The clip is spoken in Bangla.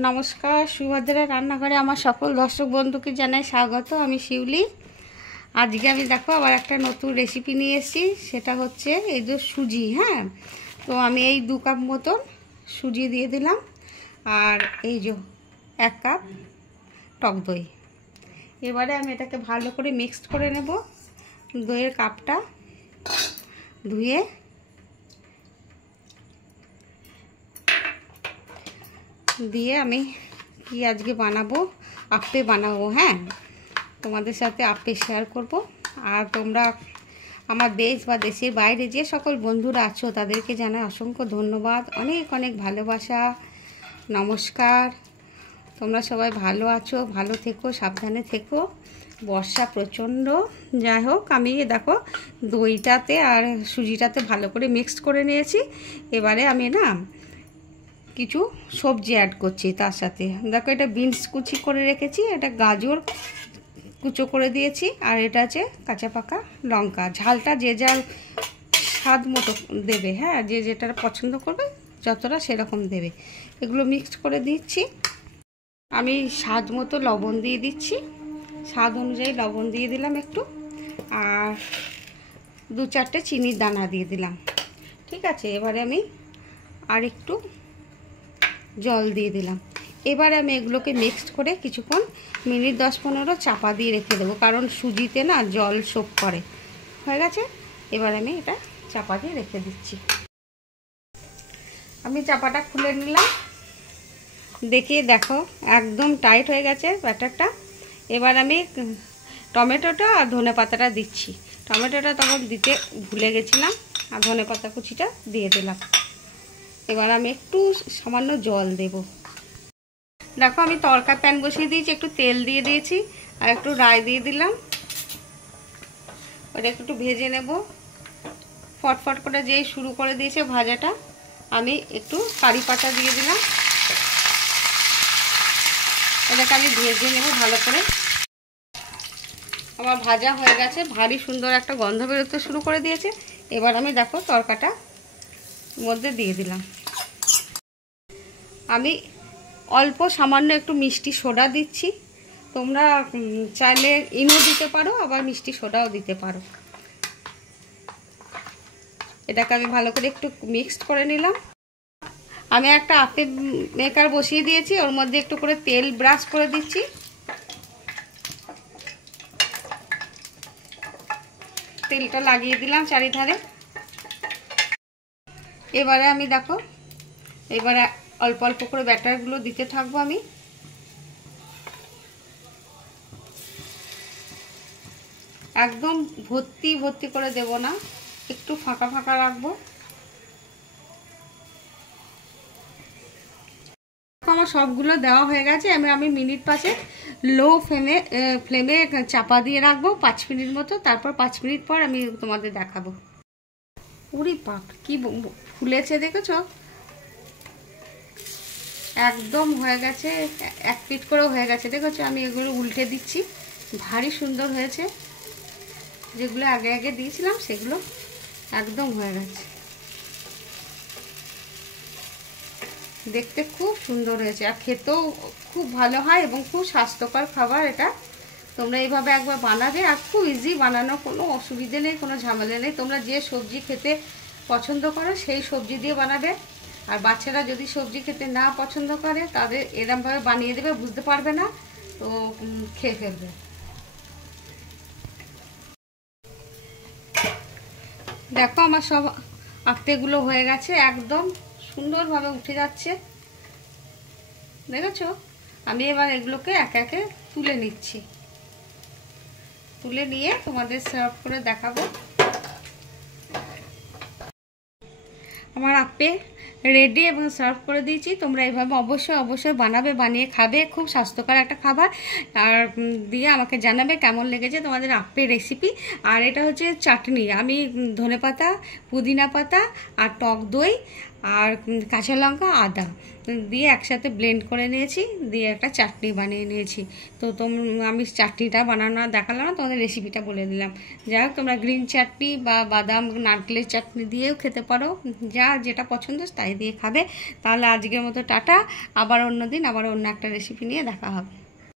নমস্কার, সুভদ্রা রান্নাঘরে আমার সকল দর্শক বন্ধুকে জানাই স্বাগত। আমি শিউলি। আজকে আমি দেখো আবার একটা নতুন রেসিপি নিয়ে এসেছি। সেটা হচ্ছে এই যে সুজি। হ্যাঁ, তো আমি এই 2 কাপ মতন সুজি দিয়ে দিলাম, আর এই যে 1 কাপ টক দই। এবারে আমি এটাকে ভালো করে মিক্সড করে নেব। দইয়ের কাপটা ধুয়ে দিয়ে আমি কি আজকে বানাবো, আপ্পে বানাবো। হ্যাঁ, তোমাদের সাথে আপ্পে শেয়ার করব। আর তোমরা আমার দেশ বা দেশের বাইরে যে সকল বন্ধুরা আছো তাদেরকে জানাই অসংখ্য ধন্যবাদ, অনেক অনেক ভালোবাসা, নমস্কার। তোমরা সবাই ভালো আছো, ভালো থেকো, সাবধানে থেকো। বর্ষা প্রচণ্ড। যাই হোক, আমি দেখো দইটাতে আর সুজিটাতে ভালো করে মিক্সড করে নিয়েছি। এবারে আমি না কিছু সবজি অ্যাড করছি তার সাথে। দেখো, এটা বিনস কুচি করে রেখেছি, এটা গাজর কুচো করে দিয়েছি, আর এটা আছে কাঁচা পাকা লঙ্কা। ঝালটা যে যার স্বাদ মতো দেবে। হ্যাঁ, যে যেটা পছন্দ করবে যতটা সেরকম দেবে। এগুলো মিক্সড করে দিচ্ছি। আমি স্বাদ মতো লবণ দিয়ে দিচ্ছি, স্বাদ অনুযায়ী লবণ দিয়ে দিলাম একটু, আর 2-4টে চিনির দানা দিয়ে দিলাম। ঠিক আছে, এবারে আমি আর একটু জল দিয়ে দিলাম। এবারে আমি এগুলোকে মিক্সড করে কিছুক্ষণ মিনিট 10-15 চাপা দিয়ে রেখে দেবো, কারণ সুজিতে না জল সোক করে। হয়ে গেছে, এবার আমি এটা চাপা দিয়ে রেখে দিচ্ছি। আমি চাপাটা খুলে নিলাম, দেখিয়ে দেখো একদম টাইট হয়ে গেছে ব্যাটারটা। এবার আমি টমেটোটা আর ধনেপাতাটা দিচ্ছি। টমেটোটা তখন দিতে ভুলে গেছিলাম, আর ধনেপাতা কুচিটা দিয়ে দিলাম। এবার আমি একটু সামান্য জল দেব। দেখো, আমি তড়কা প্যান বসিয়ে দিয়েছি, একটু তেল দিয়ে দিয়েছি, আর একটু রাই দিয়ে দিলাম। ওটা একটু ভেজে নেব। ফটফট করে যেই শুরু করে দিয়েছে ভাজাটা, আমি একটু কারি পাতা দিয়ে দিলাম। এটাকে আমি ভেজে নেব ভালো করে। আমার ভাজা হয়ে গেছে, ভারী সুন্দর একটা গন্ধ বেরোতে শুরু করে দিয়েছে। এবার আমি দেখো তড়কাটা মধ্যে দিয়ে দিলাম। আমি অল্প সামান্য একটু মিষ্টি সোডা দিচ্ছি। তোমরা চাইলে ইনো দিতে পারো, আবার মিষ্টি সোডাও দিতে পারো। এটাকে আমি ভালো করে একটু মিক্সড করে নিলাম। আমি একটা আপ্পে মেকার বসিয়ে দিয়েছি, ওর মধ্যে একটু করে তেল ব্রাশ করে দিচ্ছি। তেলটা লাগিয়ে দিলাম চারিধারে। এবারে আমি দেখো, এবারে অল্প অল্প করে ব্যাটারগুলো দিতে থাকবো। আমি একদম ভর্তি ভর্তি করে দেব না, একটু ফাঁকা ফাঁকা রাখবো। আমার সবগুলো দেওয়া হয়ে গেছে। আমি মিনিট 5 লো ফ্লেমে চাপা দিয়ে রাখবো 5 মিনিট মতো। তারপর 5 মিনিট পর আমি তোমাদের দেখাবো। উরি পাক, কি ফুলেছে দেখেছো? একদম হয়ে গেছে, 1 পিঠ করেও হয়ে গেছে। দেখেছো, আমি এগুলো উল্টে দিচ্ছি। ভারী সুন্দর হয়েছে। যেগুলো আগে আগে দিয়েছিলাম সেগুলো একদম হয়ে গেছে। দেখতে খুব সুন্দর হয়েছে, আর খেতেও খুব ভালো হয় এবং খুব স্বাস্থ্যকর খাবার এটা। তোমরা এইভাবে একবার বানাবে, আর খুব ইজি বানানো, কোনো অসুবিধে নেই, কোনো ঝামেলা নেই। তোমরা যে সবজি খেতে পছন্দ করো সেই সবজি দিয়ে বানাবে। আর বাচ্চারা যদি সবজি খেতে না পছন্দ করে, তাদের এরমভাবে বানিয়ে দেবে, বুঝতে পারবে না, তো খেয়ে ফেলবে। দেখো, আমার সব আপ্পেগুলো হয়ে গেছে, একদম সুন্দরভাবে উঠে যাচ্ছে। দেখেছো? আমি এবার এগুলোকে একে একে তুলে নিচ্ছি। তুলে নিয়ে তোমাদের সার্ভ করে দেখাবো। আমার আপ্পে রেডি এবং সার্ভ করে দিয়েছি। তোমরা এইভাবে অবশ্যই অবশ্যই বানাবে, বানিয়ে খাবে। খুব স্বাস্থ্যকর একটা খাবার। আর দিয়ে আমাকে জানাবে কেমন লেগেছে তোমাদের আপ্পের রেসিপি। আর এটা হচ্ছে চাটনি। আমি ধনেপাতা, পুদিনা পাতা আর টক দই আর কাঁচা লঙ্কা, আদা দিয়ে একসাথে ব্লেন্ড করে নিয়েছি, দিয়ে একটা চাটনি বানিয়ে নিয়েছি। তো আমি চাটনিটা বানানো দেখালাম না, তোমাদের রেসিপিটা বলে দিলাম। যাই হোক, তোমরা গ্রিন চাটনি বা বাদাম নারকেলের চাটনি দিয়েও খেতে পারো, যা যেটা পছন্দ তাই দিয়ে খাবে। তাহলে আজকের মতো টাটা, আবার অন্য দিন আবার অন্য একটা রেসিপি নিয়ে দেখা হবে।